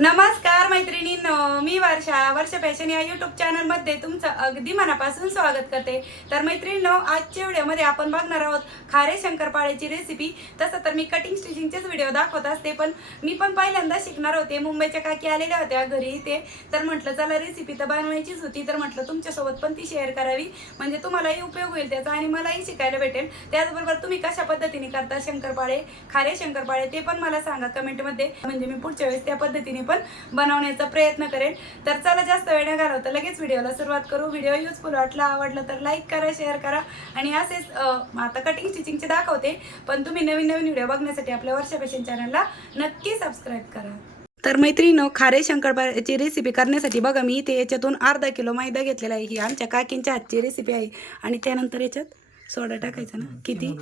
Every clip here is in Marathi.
नमस्कार मैत्रिणींनो मी वर्षा. वर्ष फॅशन या यूट्यूब चॅनलमध्ये तुमचं अगदी मनापासून स्वागत करते. तर मैत्रिणींनो आजच्या व्हिडिओमध्ये आपण बघणार आहोत खारे शंकरपाळ्याची रेसिपी तसं तर मी कटिंग स्टिचिंगचेच व्हिडिओ दाखवत असते पण मी पण पहिल्यांदा शिकणार होते. मुंबईच्या काकी आलेल्या होत्या घरी इथे. तर म्हटलं चला रेसिपी तर बनवायचीच होती. तर म्हटलं तुमच्यासोबत पण ती शेअर करावी. म्हणजे तुम्हालाही उपयोग होईल त्याचा आणि मलाही शिकायला भेटेल. त्याचबरोबर तुम्ही कशा पद्धतीने करता शंकरपाळे खारे शंकरपाळे ते पण मला सांगा कमेंटमध्ये. म्हणजे मी पुढच्या वेळेस त्या पद्धतीने पण बनवण्याचा प्रयत्न करेन. तर चला जास्त वेळ न घालवता लगेच व्हिडिओला सुरुवात करू. व्हिडिओ युजफुल वाटला आवडला तर लाईक करा शेअर करा. आणि असेच आता कटिंग स्टिचिंगचे दाखवते. पण तुम्ही नवीन नवीन व्हिडिओ बघण्यासाठी आपल्या वर्षा फॅशन चॅनलला नक्की सबस्क्राईब करा. तर मैत्रिणीनो खारे शंकरपाळ्याची रेसिपी करण्यासाठी बघा मी इथे याच्यातून अर्धा किलो मैदा घेतलेला आहे. ही आमच्या काकींच्या हातची रेसिपी आहे. आणि त्यानंतर याच्यात सोडा टाकायचा ना? किती?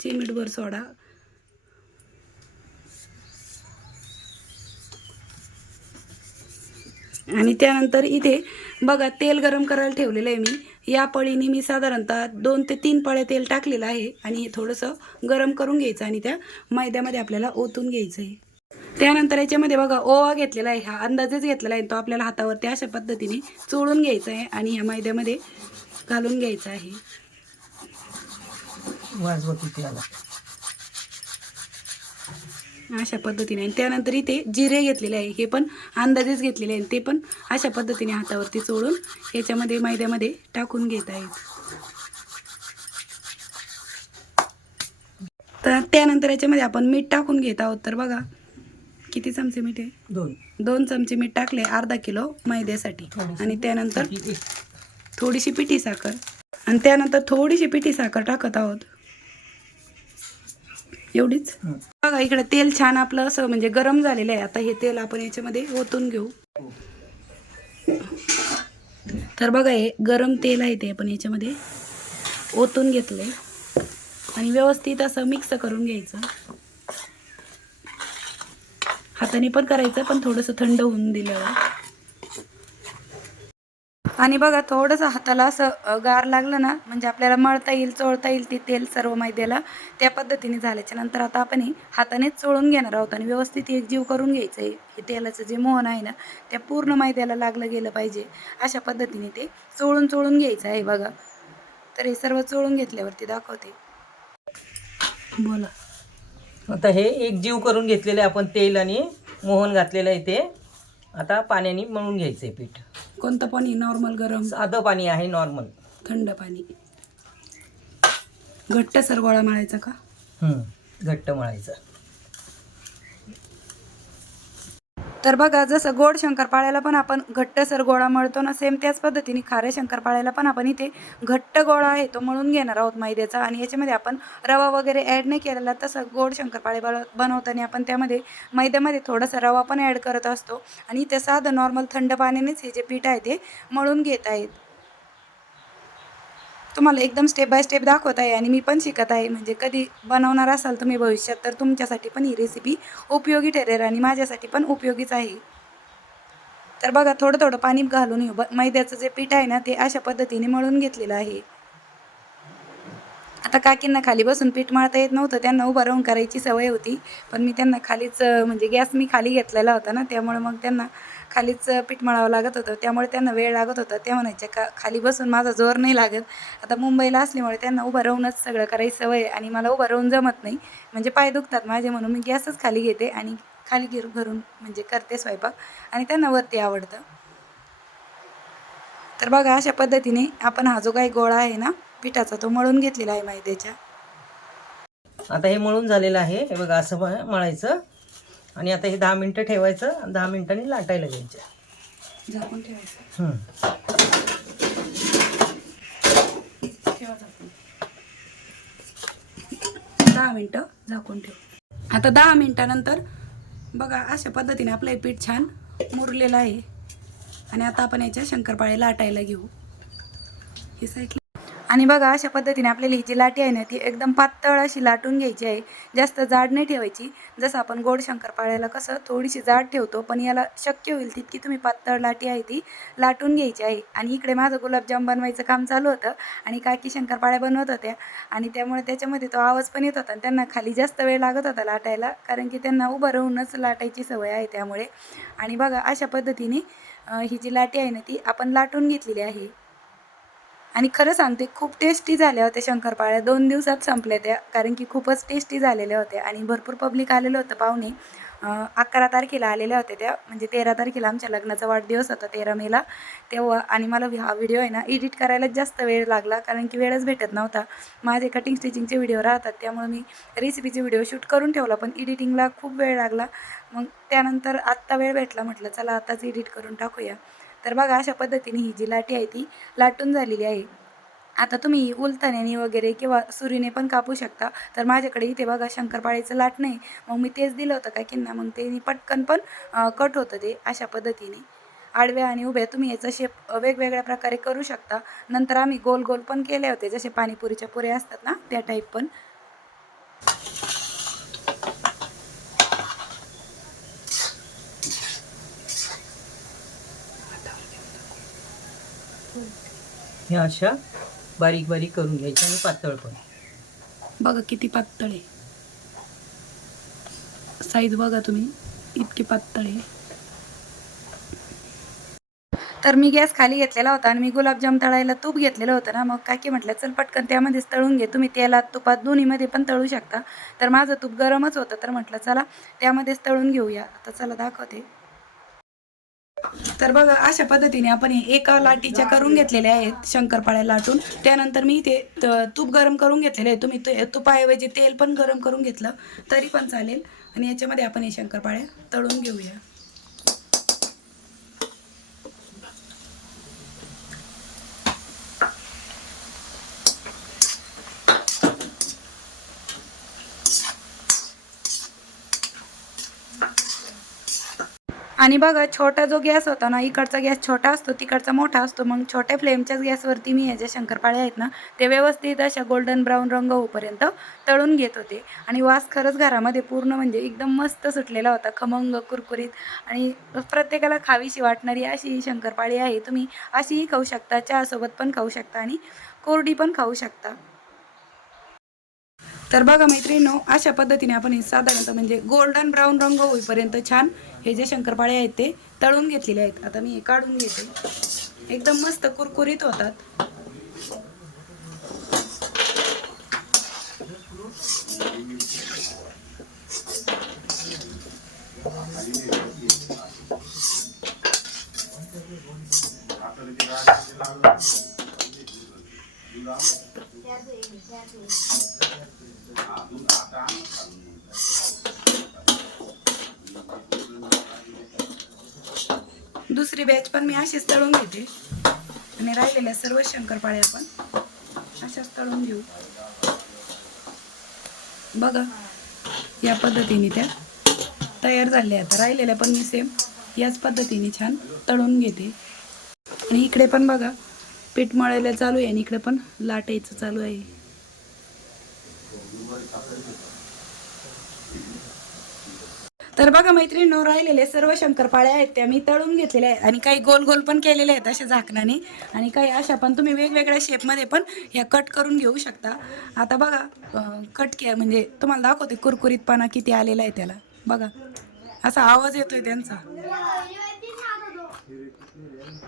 चिमीटभर सोडा. आणि त्यानंतर इथे बघा तेल गरम करायला ठेवलेलं आहे मी. या पळीने मी साधारणतः दोन ते तीन पळ्या तेल टाकलेलं आहे आणि हे थोडंसं गरम करून घ्यायचं आणि त्या मैद्यामध्ये आपल्याला ओतून घ्यायचं आहे त्यानंतर याच्यामध्ये बघा ओवा घेतलेला आहे. हा अंदाजेच घेतलेला आहे. तो आपल्याला हातावरती अशा पद्धतीने चोळून घ्यायचा आहे आणि ह्या मैद्यामध्ये घालून घ्यायचा आहे. किती आला अशा पद्धतीने. आणि त्यानंतर इथे जिरे घेतलेले आहे. हे पण अंदाजेच घेतलेले आहे. ते पण अशा पद्धतीने हातावरती चोळून याच्यामध्ये मैद्यामध्ये टाकून घेत आहेत. तर त्यानंतर याच्यामध्ये आपण मीठ टाकून घेत आहोत. तर बघा किती चमचे मीठ आहे? दोन. दोन चमचे मीठ टाकले अर्धा किलो मैद्यासाठी. आणि त्यानंतर? थोडीशी पिठी साखर. आणि त्यानंतर थोडीशी पिठी साखर टाकत आहोत. एवढीच. बघा इकडे तेल छान आपलं असं म्हणजे गरम झालेलं आहे. आता हे तेल आपण याच्यामध्ये ओतून घेऊ. तर बघा हे गरम तेल आहे ते आपण याच्यामध्ये ओतून घेतलंय. आणि व्यवस्थित असं मिक्स करून घ्यायचं. हाताने पण करायचं पण थोडंसं थंड होऊन दिल्यावर. आणि बघा थोडंसं हाताला असं गार लागलं ना म्हणजे आपल्याला मळता येईल चोळता येईल ते तेल सर्व मैद्याला त्या पद्धतीने झाल्याच्यानंतर आता आपण हे हातानेच चोळून घेणार आहोत आणि व्यवस्थित एक जीव करून घ्यायचं आहे हे तेलाचं जे मोहन आहे ना त्या पूर्ण मैद्याला लागलं गेलं पाहिजे. अशा पद्धतीने ते चोळून चोळून घ्यायचं आहे बघा. तर हे सर्व चोळून घेतल्यावरती दाखवते. बोला. आता हे एक जीव करून घेतलेलं आहे आपण तेल आणि मोहन घातलेलं आहे ते. आता पाण्याने मळून घ्यायचं आहे पीठ. कोणतं पाणी? नॉर्मल गरम? साधं पाणी आहे नॉर्मल थंड पाणी. घट्ट सर गोळा मळायचा का? घट्ट मळायचं. तर बघा जसं गोड शंकरपाळ्याला पण आपण घट्टसर गोळा मळतो ना सेम त्याच पद्धतीने खाऱ्या शंकरपाळ्याला पण आपण इथे घट्ट गोळा आहे तो मळून घेणार आहोत मैद्याचा. आणि याच्यामध्ये आपण रवा वगैरे ॲड नाही केलेला तसं गोड शंकरपाळे बन बनवताना आपण त्यामध्ये मैद्यामध्ये थोडासा रवा पण ॲड करत असतो. आणि इथे साधं नॉर्मल थंड पाण्यानेच हे जे पीठ आहे ते मळून घेत आहेत. तुम्हाला एकदम स्टेप बाय स्टेप दाखवत आहे आणि मी पण शिकत आहे. म्हणजे कधी बनवणार असाल तुम्ही भविष्यात तर तुमच्यासाठी पण ही रेसिपी उपयोगी ठरेल आणि माझ्यासाठी पण उपयोगीच आहे. तर बघा थोडं थोडं पाणी घालून येऊ. ब- मैद्याचं जे पीठ आहे ना ते अशा पद्धतीने मळून घेतलेलं आहे. आता काकींना खाली बसून पीठ मळता येत नव्हतं. त्यांना उभं राहून करायची सवय होती. पण मी त्यांना खालीच म्हणजे गॅस मी खाली घेतलेला होता ना त्यामुळे मग त्यांना खालीच पीठ मळावं लागत होतं. त्यामुळे त्यांना वेळ लागत होता. त्या म्हणायच्या का खाली बसून माझा जोर नाही लागत. आता मुंबईला असल्यामुळे त्यांना उभं राहूनच सगळं करायची सवय आणि मला उभं राहून जमत नाही. म्हणजे पाय दुखतात माझे म्हणून मी गॅसच खाली घेते आणि खाली घेऊन घरून म्हणजे करते स्वयंपाक आणि त्यांना वरती आवडतं. तर बघा अशा पद्धतीने आपण हा जो काही गोळा आहे ना पिठाचा तो मळून घेतलेला आहे मैद्याच्या. आता हे मळून झालेलं आहे. हे बघा असं मळायचं. आणि आता हे दहा मिनटं ठेवायचं दहा मिनिटांनी लाटायला घ्यायचं. झाकून ठेवायचं. दहा मिनटं झाकून ठेव. आता दहा मिनटानंतर बघा अशा पद्धतीने आपलं हे पीठ छान मुरलेलं आहे. आणि आता आपण याच्या शंकरपाळे लाटायला घेऊ. हे साईडला आणि बघा अशा पद्धतीने आपल्याला ही जी लाटी आहे ना ती एकदम पातळ अशी लाटून घ्यायची आहे. जास्त जाड नाही ठेवायची. जसं आपण गोड शंकरपाळ्याला कसं थोडीशी जाड ठेवतो पण याला शक्य होईल तितकी तुम्ही पातळ लाटी आहे ती लाटून घ्यायची आहे. आणि इकडे माझं गुलाबजाम बनवायचं काम चालू होतं आणि काकी शंकरपाळ्या बनवत होत्या. आणि त्यामुळे त्याच्यामध्ये तो आवाज पण येत होता आणि त्यांना खाली जास्त वेळ लागत होता लाटायला कारण की त्यांना उभं राहूनच लाटायची सवय आहे त्यामुळे. आणि बघा अशा पद्धतीने ही जी लाटी आहे ना ती आपण लाटून घेतलेली आहे. आणि खरं सांगते खूप टेस्टी झाल्या होत्या शंकरपाळ्या. दोन दिवसात संपल्या त्या कारण की खूपच टेस्टी झालेल्या होत्या. आणि भरपूर पब्लिक आलेलं होतं पाहुणे. अकरा तारखेला आलेल्या होत्या त्या म्हणजे तेरा तारखेला आमच्या लग्नाचा वाढदिवस होता तेरा मेला. तेव्हा आणि मला हा व्हिडिओ आहे ना एडिट करायला जास्त वेळ लागला कारण की वेळच भेटत नव्हता. माझे कटिंग स्टिचिंगचे व्हिडिओ राहतात त्यामुळे मी रेसिपीचे व्हिडिओ शूट करून ठेवला पण एडिटिंगला खूप वेळ लागला. मग त्यानंतर आत्ता वेळ भेटला म्हटलं चला आत्ताच एडिट करून टाकूया. तर बघा अशा पद्धतीने ही जी लाटी आहे ती लाटून झालेली आहे. आता तुम्ही उलथण्याने वगैरे किंवा सुरीने पण कापू शकता. तर माझ्याकडे इथे बघा शंकरपाळीचं लाट नाही. मग मी तेच दिलं होतं काकींना मग ते पटकन पण कट होतं ते अशा पद्धतीने. आडव्या आणि उभ्या तुम्ही याचा शेप वेगवेगळ्या प्रकारे करू शकता. नंतर आम्ही गोल गोल पण केले होते जसे पाणीपुरीच्या पुऱ्या असतात ना त्या टाईप पण. ह्या अशा बारीक बारीक करून घ्यायच्या आणि पातळ पण. बघा किती पातळ आहे. साईज बघा तुम्ही इतकी पातळ आहे. तर मी गॅस खाली घेतलेला होता आणि मी गुलाबजाम तळायला तूप घेतलेलं होतं ना मग काकी म्हटलं चल पटकन त्यामध्येच तळून घे तुम्ही तेलात तुपात दोन्हीमध्ये पण तळू शकता. तर माझं तूप गरमच होतं तर म्हटलं चला त्यामध्येच तळून घेऊया. आता चला दाखवते. तर बघा अशा पद्धतीने आपण एका लाटीच्या करून घेतलेल्या आहेत शंकरपाळ्या लाटून. त्यानंतर मी ते तूप गरम करून घेतलेले आहे. तुम्ही ते- तुपाऐवजी तेल पण गरम करून घेतलं तरी पण चालेल. आणि याच्यामध्ये आपण हे शंकरपाळ्या तळून घेऊया. आणि बघा छोटा जो गॅस होता ना इकडचा गॅस छोटा असतो तिकडचा मोठा असतो मग छोट्या फ्लेमच्याच गॅसवरती मी ह्या ज्या शंकरपाळ्या आहेत ना ते व्यवस्थित अशा गोल्डन ब्राऊन रंग होऊपर्यंत तळून घेत होते. आणि वास खरंच घरामध्ये पूर्ण म्हणजे एकदम मस्त सुटलेला होता खमंग कुरकुरीत. आणि प्रत्येकाला खावीशी वाटणारी अशी ही शंकरपाळी आहे तुम्ही अशीही खाऊ शकता चहासोबत पण खाऊ शकता आणि कोरडी पण खाऊ शकता. तर बघा मैत्रिणींनो अशा पद्धतीने आपण हे साधारणतः म्हणजे गोल्डन ब्राऊन रंग होईपर्यंत छान हे जे शंकरपाळे आहेत ते तळून घेतलेले आहेत. आता मी हे काढून घेते. एकदम मस्त कुरकुरीत होतात. दुसरी बॅच पण मी अशीच तळून घेते. आणि राहिलेल्या सर्व शंकरपाळे आपण अशाच तळून घेऊ. बघा या पद्धतीने त्या तयार झाल्या. आता राहिलेल्या पण मी सेम याच पद्धतीने छान तळून घेते. आणि इकडे पण बघा पीठ मळायला चालू आहे आणि इकडे पण लाटायचं चालू आहे. तर बघा मैत्रिणींनो राहिलेले सर्व शंकरपाळ्या आहेत त्या मी तळून घेतलेल्या आहेत आणि काही गोल गोल पण केलेले आहेत अशा झाकणाने. आणि काही अशा पण तुम्ही वेगवेगळ्या शेपमध्ये पण ह्या कट करून घेऊ शकता. आता बघा कट के म्हणजे तुम्हाला दाखवते कुरकुरीतपणा किती आलेला आहे त्याला. बघा असा आवाज येतोय त्यांचा.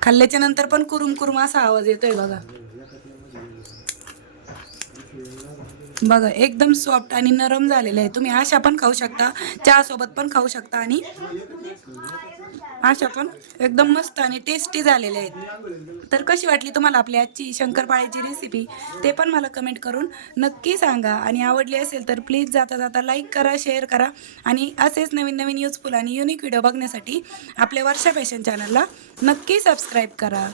खाल्ल्याच्या नंतर पण कुरुम कुरुम असा आवाज येतोय बघा. बघा एकदम सॉफ्ट आणि नरम झालेलं आहे. तुम्ही अशा पण खाऊ शकता चहा सोबत पण खाऊ शकता आणि अशा पण एकदम मस्त आणि टेस्टी झालेल्या आहेत. तर कशी वाटली तुम्हाला आपली आजची शंकरपाळ्याची रेसिपी ते पण मला कमेंट करून नक्की सांगा. आणि आवडली असेल तर प्लीज जाता जाता लाईक करा शेअर करा. आणि असेच नवीन नवीन युजफुल आणि युनिक व्हिडिओ बघण्यासाठी आपल्या वर्षा फॅशन चॅनलला नक्की सबस्क्राईब करा.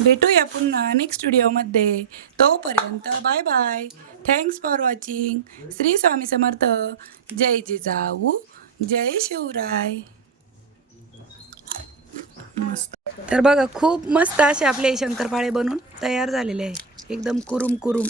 भेटूया पुन्हा नेक्स्ट व्हिडिओमध्ये तोपर्यंत bye bye thanks for watching Shri Swami Samarth. जय जिजाऊ. जय शिवराय. मस्त. तर बघा खूप मस्त असे आपले शंकरपाळे बनून तयार झालेले आहे. एकदम कुरुम कुरुम.